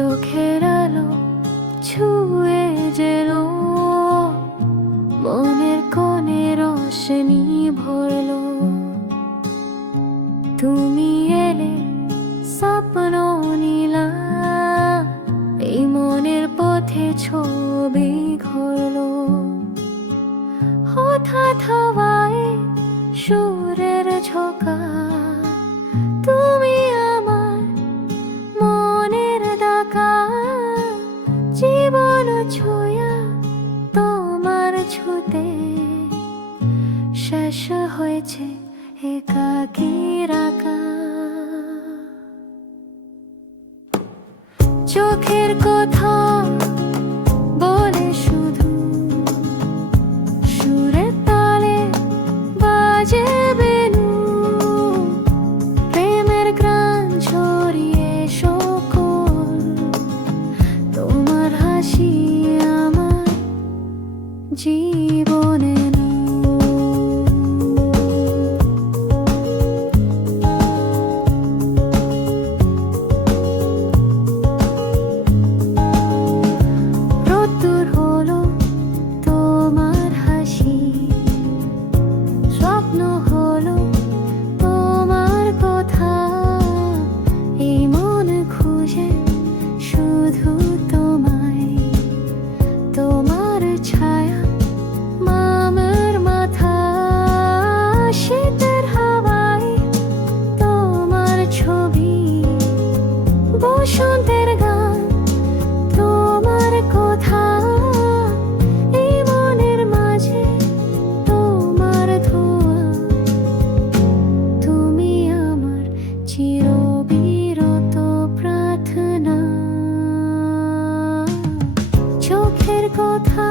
চোখের আলো ছুঁয়ে যেন মনের কোণে রোশনি ভরলো। তুমি এলে স্বপ্ন নিলাম, এই মনের পথে ছবি ঘোরলো। হঠাৎ হাওয়ায় সুরের ঝোঁকা, তুমি আমার মনের ডাকা। জীবন ছোঁয়া তোমার ছুতে শেষ হয়েছে একাকীর আঁকা। চোখের কথা বলে শুধু সুরের তালে বাজে বেনু। প্রেমের গান ছড়িয়ে সকল, তোমার হাসি আমার জীবনে। বসন্তের গান তোমার কথা, এই মনের মাঝে তোমার ধোঁয়া। তুমি আমার চিরবিরত প্রার্থনা। চোখের কথা